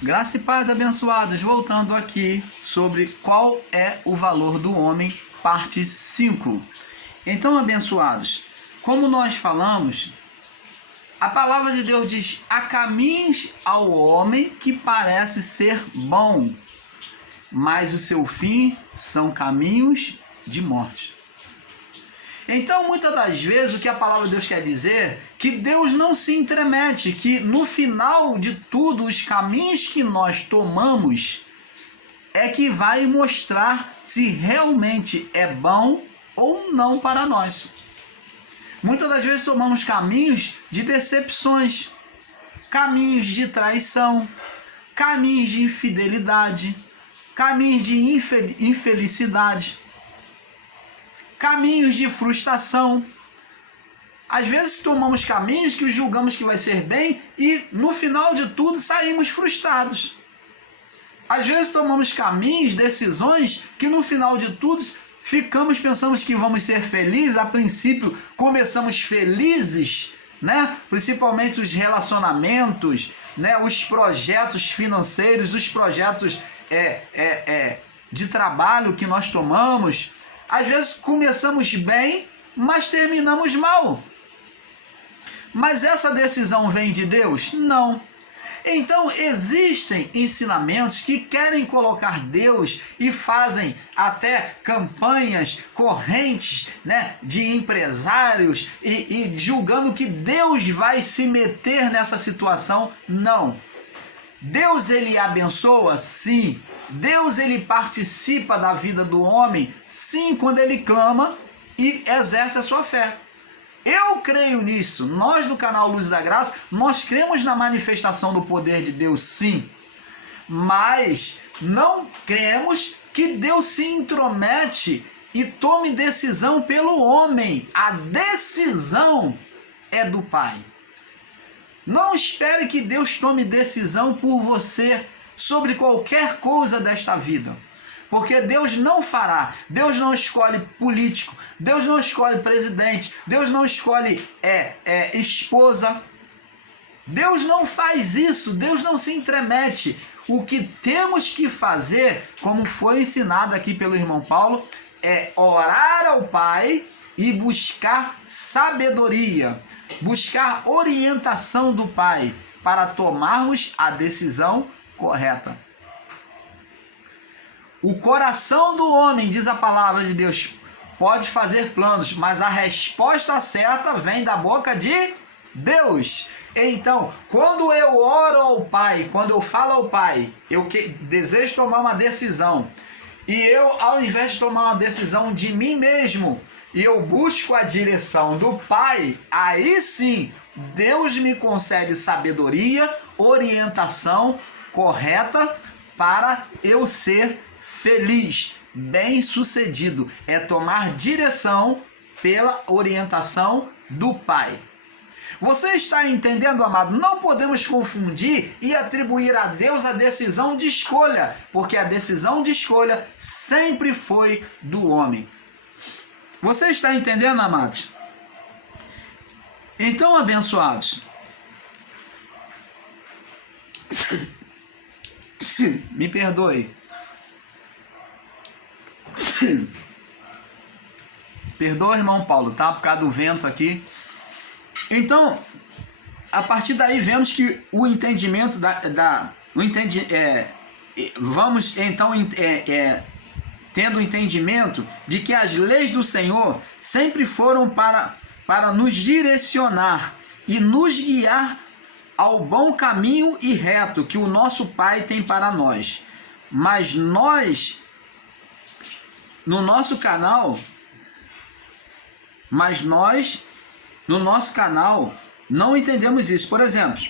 Graça e paz, abençoados, voltando aqui sobre qual é o valor do homem, parte 5. Então, abençoados, como nós falamos, a palavra de Deus diz: há caminhos ao homem que parece ser bom, mas o seu fim são caminhos de morte. Então, muitas das vezes, o que a palavra de Deus quer dizer é que Deus não se intromete, que no final de tudo, os caminhos que nós tomamos é que vai mostrar se realmente é bom ou não para nós. Muitas das vezes tomamos caminhos de decepções, caminhos de traição, caminhos de infidelidade, caminhos de infelicidade, caminhos de frustração. Às vezes tomamos caminhos que julgamos que vai ser bem e no final de tudo saímos frustrados. Às vezes tomamos caminhos, decisões que no final de tudo pensamos que vamos ser felizes. A princípio começamos felizes, né? Principalmente os relacionamentos, né? Os projetos financeiros, os projetos de trabalho que nós tomamos. Às vezes começamos bem, mas terminamos mal. Mas essa decisão vem de Deus? Não. Então existem ensinamentos que querem colocar Deus e fazem até campanhas, correntes, né, de empresários e julgando que Deus vai se meter nessa situação. Não. Deus, ele abençoa? Sim. Deus, ele participa da vida do homem? Sim, quando ele clama e exerce a sua fé. Eu creio nisso. Nós do canal Luz da Graça, nós cremos na manifestação do poder de Deus, sim. Mas não cremos que Deus se intromete e tome decisão pelo homem. A decisão é do Pai. Não espere que Deus tome decisão por você sobre qualquer coisa desta vida. Porque Deus não fará. Deus não escolhe político. Deus não escolhe presidente. Deus não escolhe esposa. Deus não faz isso. Deus não se intromete. O que temos que fazer, como foi ensinado aqui pelo irmão Paulo, é orar ao Pai e buscar sabedoria, buscar orientação do Pai para tomarmos a decisão correta. O coração do homem, diz a palavra de Deus, pode fazer planos, mas a resposta certa vem da boca de Deus. Então, quando eu oro ao Pai, quando eu falo ao Pai, eu desejo tomar uma decisão, e eu, ao invés de tomar uma decisão de mim mesmo, e eu busco a direção do Pai, aí sim, Deus me concede sabedoria, orientação correta para eu ser feliz, bem-sucedido. É tomar direção pela orientação do Pai. Você está entendendo, amado? Não podemos confundir e atribuir a Deus a decisão de escolha, porque a decisão de escolha sempre foi do homem. Você está entendendo, amados? Então, abençoados, me perdoe. Perdoa, irmão Paulo, tá? Por causa do vento aqui. Então, a partir daí vemos que o entendimento vamos então tendo o entendimento de que as leis do Senhor sempre foram para nos direcionar e nos guiar ao bom caminho e reto que o nosso Pai tem para nós. Mas nós, no nosso canal, não entendemos isso. Por exemplo,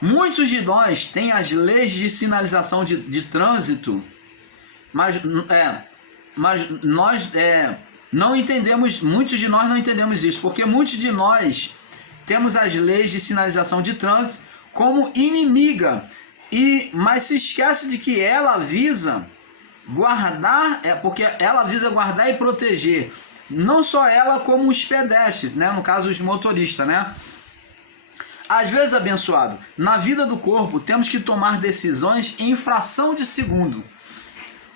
muitos de nós têm as leis de sinalização de trânsito, mas nós não entendemos, muitos de nós não entendemos isso, porque muitos de nós temos as leis de sinalização de trânsito como inimiga, mas se esquece de que ela visa guardar, porque ela visa guardar e proteger, não só ela como os pedestres, né? No caso os motoristas, né? Às vezes, abençoado, na vida do corpo temos que tomar decisões em fração de segundo,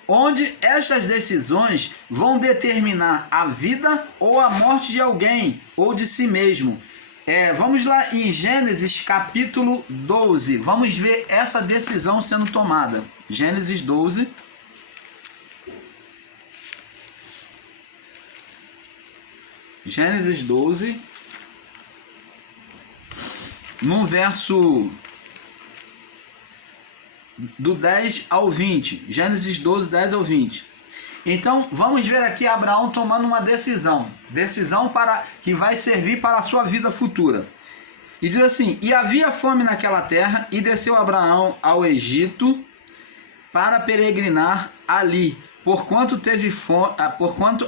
onde estas decisões vão determinar a vida ou a morte de alguém ou de si mesmo. Vamos lá em Gênesis capítulo 12, vamos ver essa decisão sendo tomada. Gênesis 12. Gênesis 12, no verso do 10 ao 20. Gênesis 12, 10 ao 20. Então, vamos ver aqui Abraão tomando uma decisão que vai servir para a sua vida futura. E diz assim: e havia fome naquela terra, e desceu Abraão ao Egito para peregrinar ali, porquanto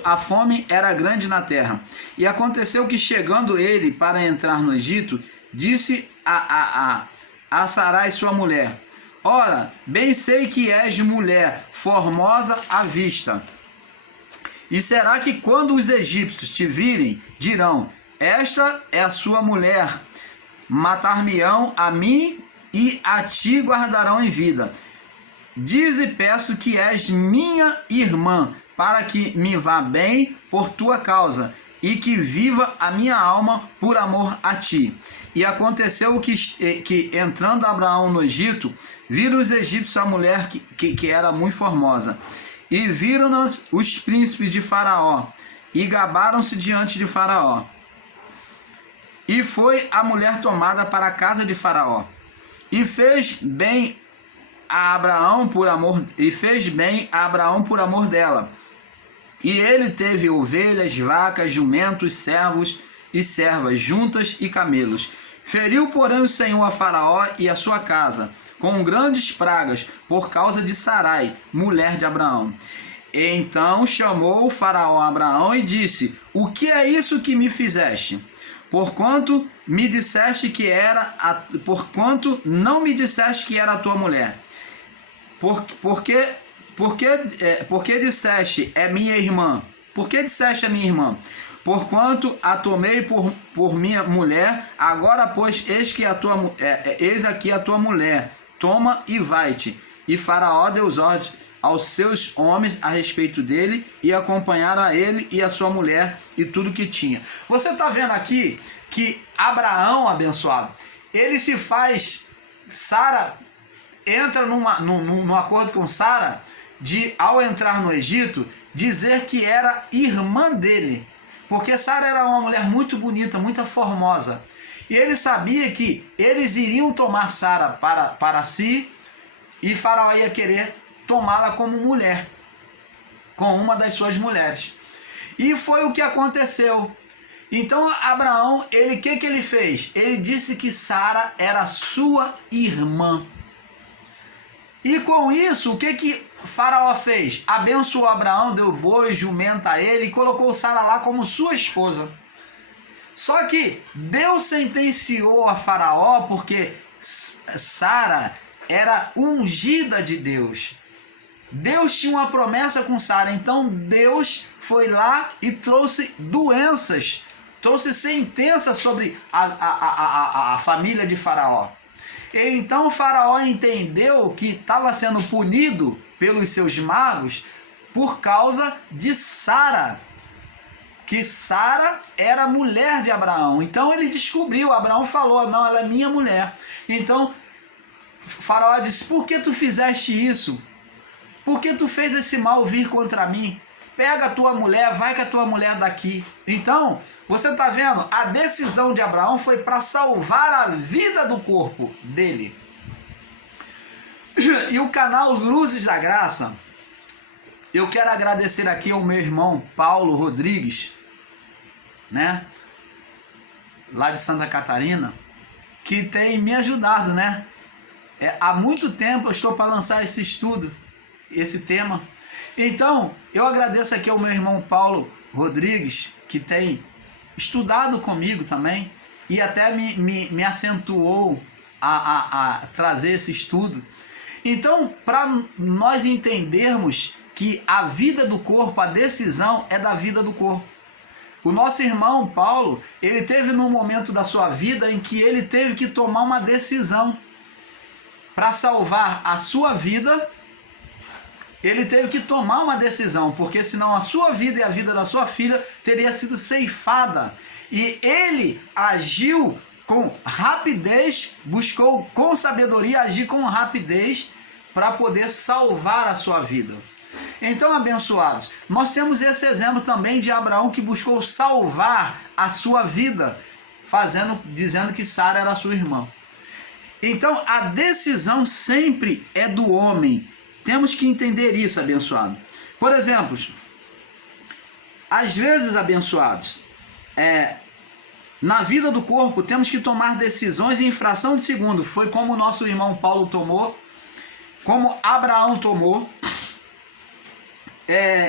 a fome era grande na terra. E aconteceu que, chegando ele para entrar no Egito, disse a Sarai sua mulher: ora, bem sei que és mulher formosa à vista. E será que quando os egípcios te virem, dirão: esta é a sua mulher, matar-me-ão a mim e a ti guardarão em vida. Diz e peço que és minha irmã, para que me vá bem por tua causa, e que viva a minha alma por amor a ti. E aconteceu que entrando Abraão no Egito, viram os egípcios a mulher que era muito formosa. E viram-nas os príncipes de Faraó, e gabaram-se diante de Faraó. E foi a mulher tomada para a casa de Faraó. E fez bem a Abraão por amor dela. E ele teve ovelhas, vacas, jumentos, servos e servas, juntas e camelos. Feriu, porém, o Senhor a Faraó e a sua casa, com grandes pragas, por causa de Sarai, mulher de Abraão. Então chamou o Faraó a Abraão e disse: o que é isso que me fizeste? Porquanto não me disseste que era a tua mulher? Porque disseste é minha irmã? Por que disseste é minha irmã? Porquanto a tomei por minha mulher, agora pois eis aqui a tua mulher, toma e vai-te. E Faraó deu ordens aos seus homens a respeito dele, e acompanharam a ele e a sua mulher e tudo que tinha. Você está vendo aqui que Abraão, abençoado, ele se faz, Sara entra num acordo com Sara, de ao entrar no Egito, dizer que era irmã dele, porque Sara era uma mulher muito bonita, muito formosa, e ele sabia que eles iriam tomar Sara para si, e Faraó ia querer tomá-la como mulher, com uma das suas mulheres. E foi o que aconteceu. Então Abraão, que ele fez? Ele disse que Sara era sua irmã. E com isso, o que Faraó fez? Abençoou Abraão, deu boi, jumenta a ele e colocou Sara lá como sua esposa. Só que Deus sentenciou a Faraó porque Sara era ungida de Deus. Deus tinha uma promessa com Sara, então Deus foi lá e trouxe doenças, trouxe sentença sobre a família de Faraó. E então Faraó entendeu que estava sendo punido pelos seus magos por causa de Sara, que Sara era mulher de Abraão. Então ele descobriu, Abraão falou: não, ela é minha mulher. Então Faraó disse: por que tu fizeste isso? Por que tu fez esse mal vir contra mim? Pega a tua mulher, vai com a tua mulher daqui. Então, você está vendo? A decisão de Abraão foi para salvar a vida do corpo dele. E o canal Luzes da Graça, eu quero agradecer aqui ao meu irmão Paulo Rodrigues, né? Lá de Santa Catarina, que tem me ajudado, né? Há muito tempo eu estou para lançar esse estudo, esse tema. Então, eu agradeço aqui ao meu irmão Paulo Rodrigues, que tem estudado comigo também, e até me acentuou a trazer esse estudo. Então, para nós entendermos que a vida do corpo, a decisão é da vida do corpo. O nosso irmão Paulo, ele teve num momento da sua vida em que ele teve que tomar uma decisão para salvar a sua vida. Ele teve que tomar uma decisão, porque senão a sua vida e a vida da sua filha teria sido ceifada. E ele agiu com rapidez, buscou com sabedoria agir com rapidez para poder salvar a sua vida. Então, abençoados, nós temos esse exemplo também de Abraão, que buscou salvar a sua vida, dizendo que Sara era sua irmã. Então, a decisão sempre é do homem. Temos que entender isso, abençoado. Por exemplo, às vezes, abençoados, na vida do corpo, temos que tomar decisões em fração de segundo. Foi como o nosso irmão Paulo tomou, como Abraão tomou,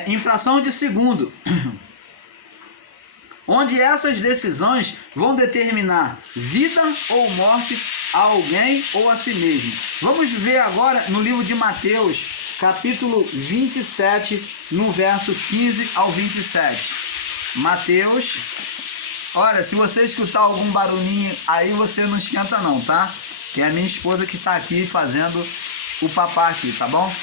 em fração de segundo, onde essas decisões vão determinar vida ou morte a alguém ou a si mesmo. Vamos ver agora no livro de Mateus, capítulo 27, no verso 15 ao 27. Mateus, olha, se você escutar algum barulhinho, aí você não esquenta não, tá? Que é a minha esposa que está aqui fazendo o papá aqui, tá bom?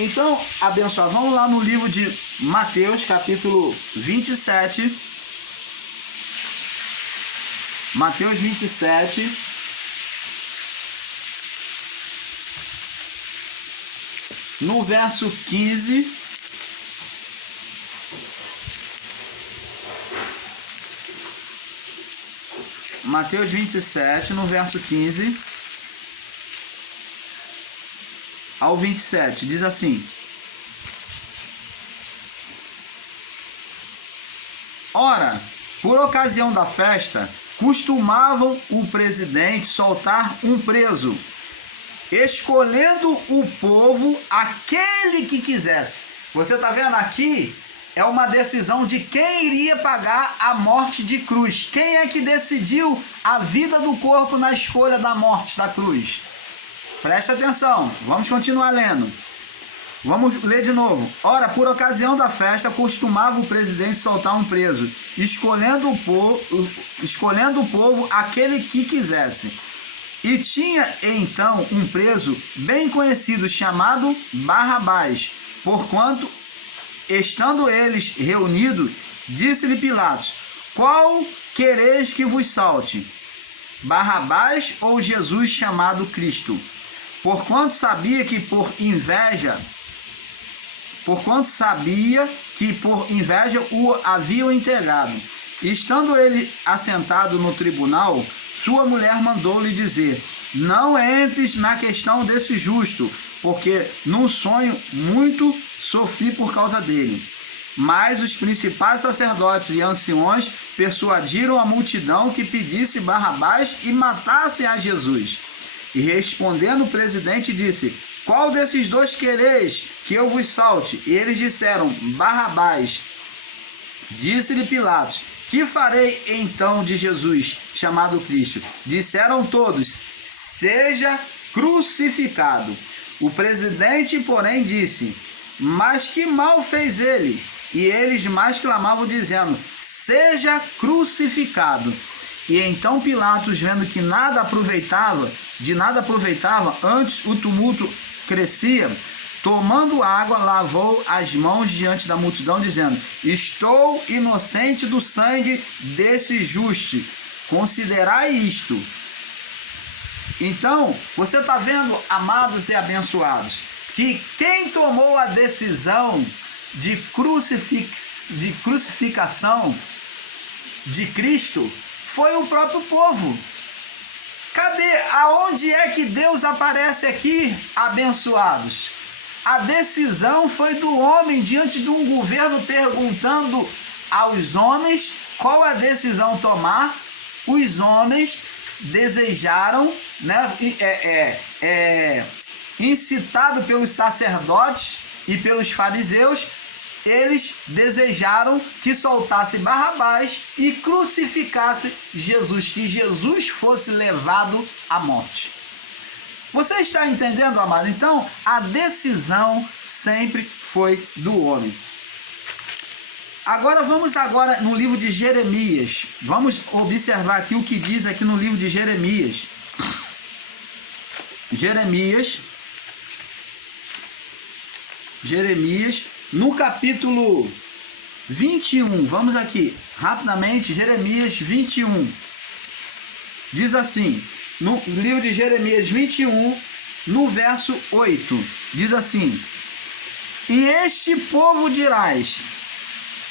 Então, abençoado, vamos lá no livro de Mateus, capítulo 27. Mateus 27. No verso 15. Mateus 27, no verso 15 ao 27, diz assim: Ora, por ocasião da festa, costumavam o presidente soltar um preso, escolhendo o povo aquele que quisesse. Você está vendo aqui? É uma decisão de quem iria pagar a morte de cruz. Quem é que decidiu a vida do corpo na escolha da morte da cruz? Presta atenção, vamos continuar lendo. Vamos ler de novo. Ora, por ocasião da festa, costumava o presidente soltar um preso, escolhendo o povo aquele que quisesse. E tinha então um preso bem conhecido, chamado Barrabás. Porquanto, estando eles reunidos, disse-lhe Pilatos: Qual quereis que vos salte? Barrabás ou Jesus chamado Cristo? Porquanto sabia que por inveja o haviam entregado. Estando ele assentado no tribunal, sua mulher mandou-lhe dizer: Não entres na questão desse justo, porque num sonho muito sofri por causa dele. Mas os principais sacerdotes e anciões persuadiram a multidão que pedisse Barrabás e matasse a Jesus. E respondendo o presidente disse: Qual desses dois quereis que eu vos salte? E eles disseram: Barrabás. Disse-lhe Pilatos: Que farei então de Jesus, chamado Cristo? Disseram todos: Seja crucificado. O presidente, porém, disse: Mas que mal fez ele? E eles mais clamavam, dizendo: Seja crucificado. E então Pilatos, vendo que de nada aproveitava, antes o tumulto crescia, tomando água, lavou as mãos diante da multidão, dizendo: Estou inocente do sangue desse justo. Considerai isto. Então, você está vendo, amados e abençoados, que quem tomou a decisão de crucificação de Cristo foi o próprio povo. Cadê? Aonde é que Deus aparece aqui, abençoados? A decisão foi do homem diante de um governo perguntando aos homens qual a decisão tomar. Os homens desejaram, incitado pelos sacerdotes e pelos fariseus, eles desejaram que soltasse Barrabás e crucificasse Jesus, que Jesus fosse levado à morte. Você está entendendo, amado? Então, a decisão sempre foi do homem. Agora vamos no livro de Jeremias. Vamos observar aqui o que diz aqui no livro de Jeremias. Jeremias, no capítulo 21. Vamos aqui, rapidamente, Jeremias 21. Diz assim, no livro de Jeremias 21, no verso 8, diz assim: e este povo dirás,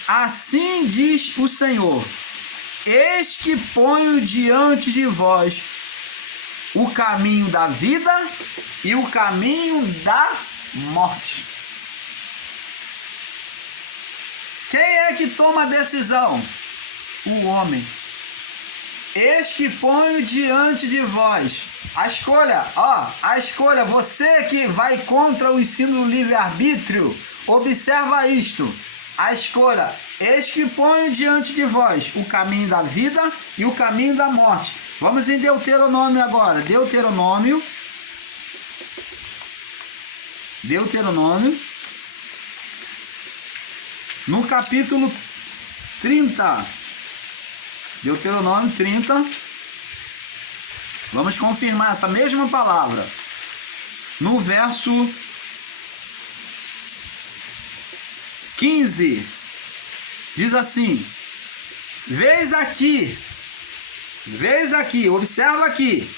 assim diz o Senhor, eis que ponho diante de vós o caminho da vida e o caminho da morte. Quem é que toma a decisão? O homem. Eis que ponho diante de vós a escolha, você que vai contra o ensino do livre-arbítrio, observa isto, a escolha, eis que ponho diante de vós o caminho da vida e o caminho da morte. Vamos em Deuteronômio agora, Deuteronômio, no capítulo 30, Deuteronômio 30, vamos confirmar essa mesma palavra, no verso 15, diz assim: Vês aqui, observa aqui,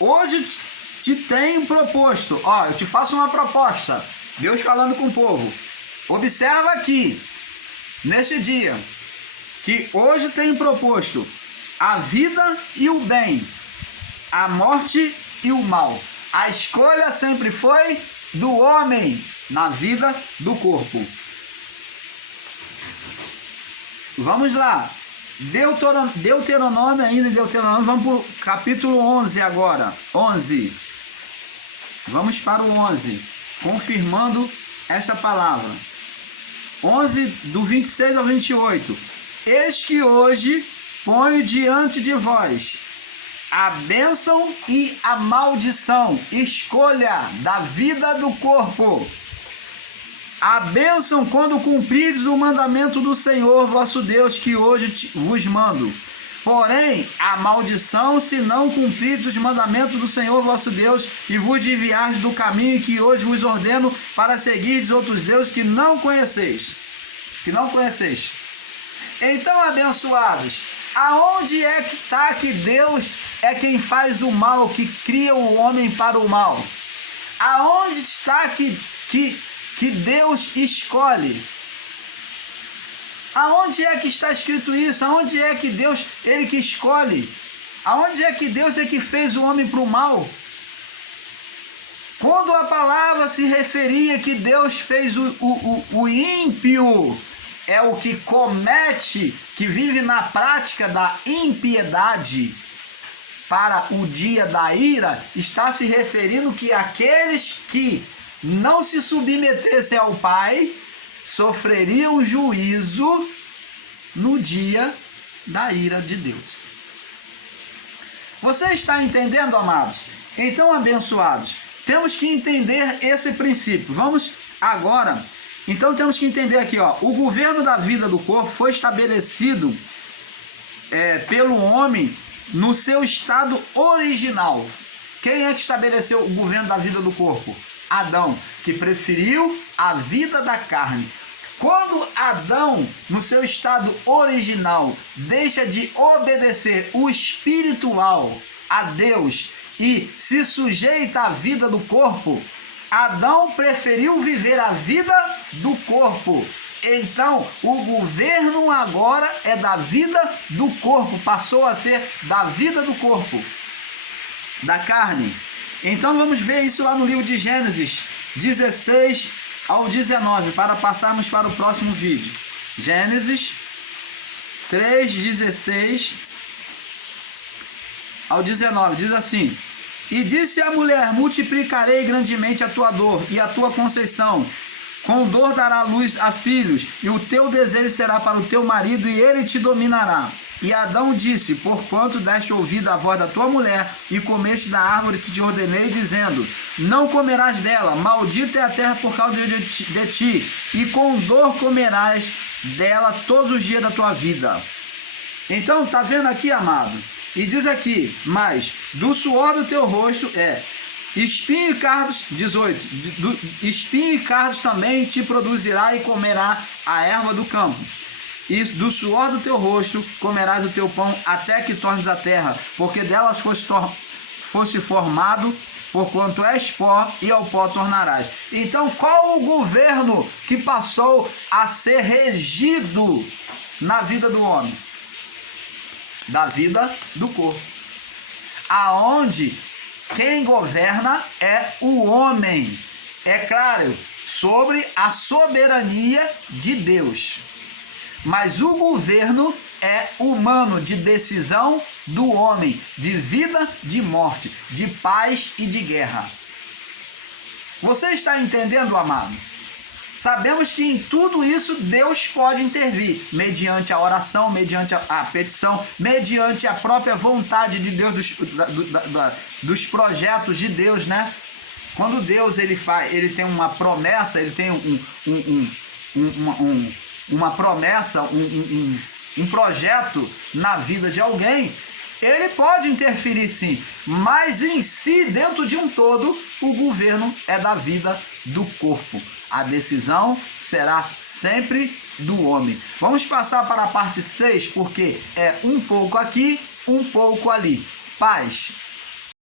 hoje te tenho proposto, eu te faço uma proposta, Deus falando com o povo, observa aqui, neste dia, que hoje tenho proposto a vida e o bem, a morte e o mal. A escolha sempre foi do homem na vida do corpo. Vamos lá, Deuteronômio ainda, vamos para o capítulo 11 agora, 11. Vamos para o 11, confirmando esta palavra. 11, do 26 ao 28. Eis que hoje ponho diante de vós a bênção e a maldição. Escolha da vida do corpo. A bênção quando cumprides o mandamento do Senhor vosso Deus, que hoje vos mando. Porém, a maldição se não cumprides os mandamentos do Senhor vosso Deus e vos desviardes do caminho que hoje vos ordeno para seguirdes outros deuses que não conheceis. Então, abençoados, aonde é que está que Deus é quem faz o mal, que cria o homem para o mal? Aonde está que Deus escolhe? Aonde é que está escrito isso? Aonde é que Deus, ele que escolhe? Aonde é que Deus é que fez o homem para o mal? Quando a palavra se referia que Deus fez o ímpio, é o que comete, que vive na prática da impiedade para o dia da ira, está se referindo que aqueles que não se submetessem ao Pai sofreriam juízo no dia da ira de Deus. Você está entendendo, amados? Então, abençoados, temos que entender esse princípio. Vamos agora, então temos que entender aqui, o governo da vida do corpo foi estabelecido pelo homem no seu estado original. Quem é que estabeleceu o governo da vida do corpo? Adão, que preferiu a vida da carne. Quando Adão, no seu estado original, deixa de obedecer o espiritual a Deus e se sujeita à vida do corpo, Adão preferiu viver a vida do corpo. Então, o governo agora é da vida do corpo, passou a ser da vida do corpo, da carne. Então vamos ver isso lá no livro de Gênesis 16 ao 19, para passarmos para o próximo vídeo. Gênesis 3:16 ao 19, diz assim: E disse a mulher, multiplicarei grandemente a tua dor e a tua conceição. Com dor dará luz a filhos, e o teu desejo será para o teu marido, e ele te dominará. E Adão disse, porquanto deste ouvido à voz da tua mulher, e comeste da árvore que te ordenei, dizendo, não comerás dela, maldita é a terra por causa de ti, e com dor comerás dela todos os dias da tua vida. Então, tá vendo aqui, amado? E diz aqui, mas do suor do teu rosto espinho e cardos, 18, espinho e cardos também te produzirá e comerá a erva do campo. E do suor do teu rosto comerás o teu pão até que tornes a terra, porque delas foste formado, porquanto és pó e ao pó tornarás. Então, qual o governo que passou a ser regido na vida do homem? Da vida do corpo. Aonde quem governa é o homem. É claro, sobre a soberania de Deus. Mas o governo é humano, de decisão do homem, de vida, de morte, de paz e de guerra. Você está entendendo, amado? Sabemos que em tudo isso Deus pode intervir, mediante a oração, mediante a petição, mediante a própria vontade de Deus, dos projetos de Deus, né? Quando Deus ele tem uma promessa, ele tem uma promessa, um projeto na vida de alguém, ele pode interferir sim, mas em si, dentro de um todo, o governo é da vida do corpo. A decisão será sempre do homem. Vamos passar para a parte 6, porque é um pouco aqui, um pouco ali. Paz.